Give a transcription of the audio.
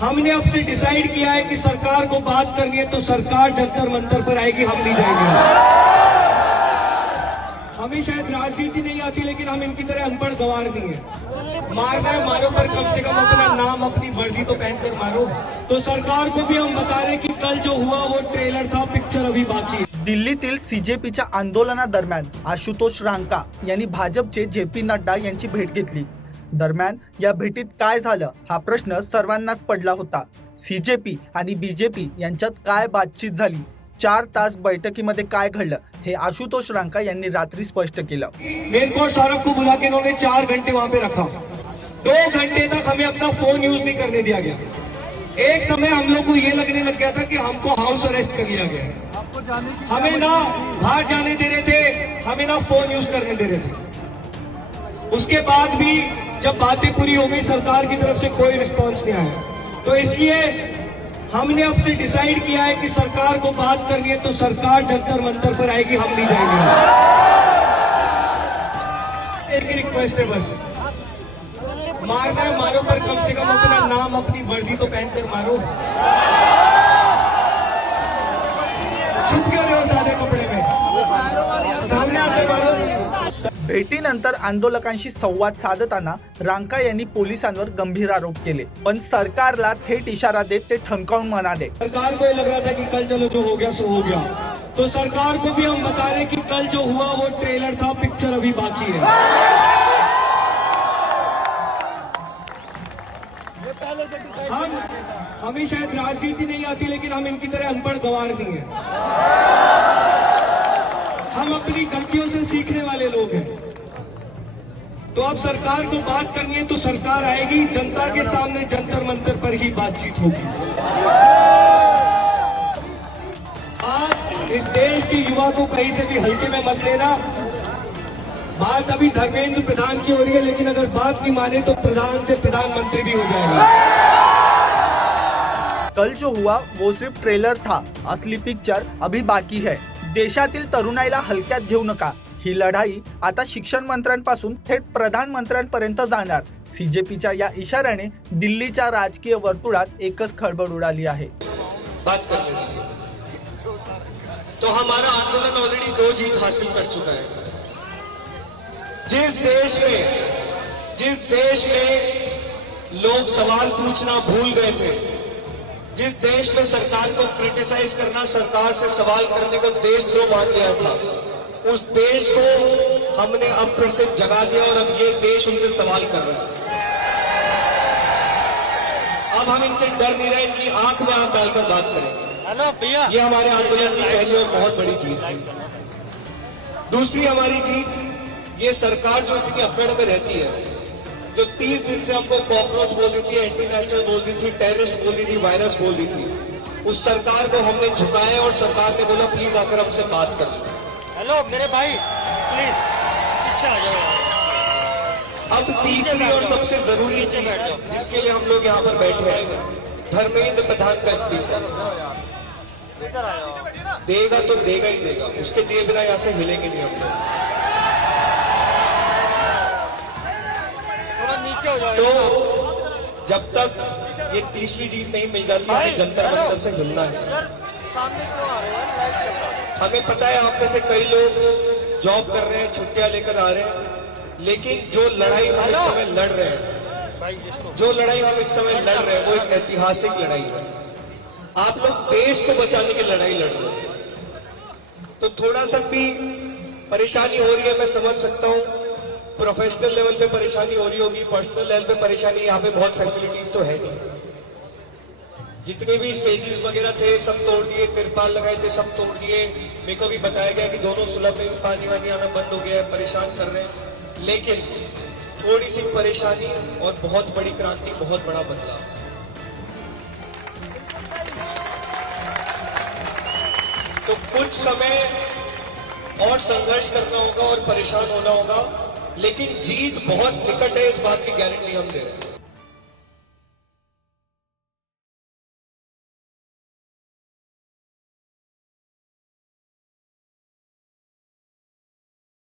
हमने अब से डिसाइड किया है कि सरकार को बात करनी है तो सरकार जंतर मंतर पर आएगी, हम नहीं जाएंगे। हमें शायद राजनीति नहीं आती, लेकिन हम इनकी तरह अनपढ़ गंवार नहीं है। मारना है मारो, पर कम से कम अपना नाम, अपनी वर्दी तो पहनकर मारो। तो सरकार को भी हम बता रहे कि कल जो हुआ वो ट्रेलर था, पिक्चर अभी बाकी है। दिल्लीतील सीजेपीच्या आंदोलनादरम्यान आशुतोष रांका यांनी भाजपचे जेपी नड्डा यांची भेट घेतली। दरम्यान या भेटीत काय झालं हा प्रश्न सर्वांनाच पडला होता। सीजेपी आणि बीजेपी यांच्यात काय बातचीत झाली, 4 तास बैठकीमध्ये काय घडलं हे आशुतोष रांका यांनी रात्री स्पष्ट केलं। मेन कोर्ट सारब को बुला के इन्होंने 4 घंटे वहां पे रखा। 2 घंटे तक हमें अपना फोन यूज नहीं करने दिया गया। एक समय हम लोग को ये लगने लग गया था कि हमको हाउस अरेस्ट कर लिया गया। हमें ना बाहर जाने दे रहे थे, हमें ना फोन यूज करने दे रहे थे। उसके बाद भी जब बातें पूरी हो गई, सरकार की तरफ से कोई रिस्पॉन्स नहीं आया। तो इसलिए हमने अब से डिसाइड किया है कि सरकार को बात करनी है तो सरकार जंतर मंतर पर आएगी, हम नहीं जाएंगे। एक रिक्वेस्ट है बस, मारना है मारो, पर कम से कम अपना नाम, अपनी वर्दी तो पहनकर मारो। छुप क्यों रहे हो सादे कपड़े में, सामने आकर मारो। भेटीनंतर आंदोलकांशी संवाद साधताना रांका यांनी पोलिसांवर गंभीर आरोप केले, पण सरकारला थेट इशारा देत ते ठणकावून म्हणाले, सरकार को ये लग रहा था कि कल चलो जो हो गया सो हो गया। तो सरकार को भी हम बता रहे कि कल जो हुआ वो ट्रेलर था, पिक्चर अभी बाकी है। हमें शायद राजनीति नहीं आती, लेकिन हम इनकी तरह अनपढ़ गंवार नहीं है। हम अपनी गलतियों से सीखने वाले लोग हैं। तो अब सरकार को बात करनी है तो सरकार आएगी, जनता के सामने जंतर मंतर पर ही बातचीत होगी। आज इस देश के युवा को कहीं से भी हल्के में मत लेना। बात अभी धर्मेंद्र प्रधान की हो रही है, लेकिन अगर बात की माने तो प्रधान से प्रधानमंत्री भी हो जाएगा। कल जो हुआ वो सिर्फ ट्रेलर था, असली पिक्चर अभी बाकी है। देशातील तरुणाईला हलक्यात घेऊ नका, ही लढाई आता शिक्षण मंत्र्यांपासून थेट प्रधानमंत्र्यांपर्यंत जाणार। सीजेपीच्या या इशाऱ्याने दिल्लीच्या राजकीय वर्तुळात एकच खळबळ उडाली आहे। बात करने दीजिए। तो हमारा आंदोलन ऑलरेडी 2 जीत हासिल कर चुका है। जिस देश में लोग सवाल पूछना भूल गए थे, जिस देश में सरकार को क्रिटिसाइज करना, सरकार से सवाल करने को देशद्रोह मान लिया था, उस देश को हमने अब फिर से जगा दिया और अब ये देश उनसे सवाल कर रहा है। अब हम इनसे डर नहीं रहे, इनकी आंख में आंख डालकर बात करेंगे। हेलो भैया, ये हमारे आंदोलन की पहली और बहुत बड़ी जीत है। दूसरी हमारी जीत, ये सरकार जो इतनी अकड़ में रहती है, जो 30 दिन से हमको कॉकरोच बोल रही थी, एंटी नेशनल बोल रही थी, टेररिस्ट बोल रही थी, वायरस बोल रही थी, उस सरकार को हमने झुकाया और सरकार ने बोला प्लीज आकर हमसे बात कर। हेलो मेरे भाई, प्लीज पीछे आ जाओ। अब तीसरी और सबसे जरूरी चीज जिसके लिए हम लोग यहाँ पर बैठे हैं, धर्मेंद्र प्रधान का इस्तीफा। देगा तो देगा ही देगा, उसके दिए बिना यहाँ से हिलेंगे नहीं हम लोग। तो जब तक ये तीसरी जीत नहीं मिल जाती, हमें जंतर मंतर से हिलना है। हमें पता है आप में से कई लोग जॉब कर रहे हैं, छुट्टियां लेकर आ रहे हैं, लेकिन जो लड़ाई हम इस समय लड़ रहे हैं, वो एक ऐतिहासिक लड़ाई है। आप लोग देश को बचाने की लड़ाई लड़ रहे हैं। तो थोड़ा सा भी परेशानी हो रही है, मैं समझ सकता हूं। प्रोफेशनल लेवल पे परेशानी हो रही होगी, पर्सनल लेवल पे परेशानी, यहाँ पे बहुत फैसिलिटीज तो है नहीं। जितने भी स्टेजेस वगैरह थे सब तोड़ दिए, तिरपाल लगाए थे सब तोड़ दिए। मेरे को भी बताया गया कि दोनों सुलभ में भी पानी वानी आना बंद हो गया है, परेशान कर रहे हैं। लेकिन थोड़ी सी परेशानी और बहुत बड़ी क्रांति, बहुत बड़ा बदलाव। तो कुछ समय और संघर्ष करना होगा और परेशान होना होगा, लेकिन जीत बहुत निकट है, इस बात की गारंटी हम दे रहे हैं।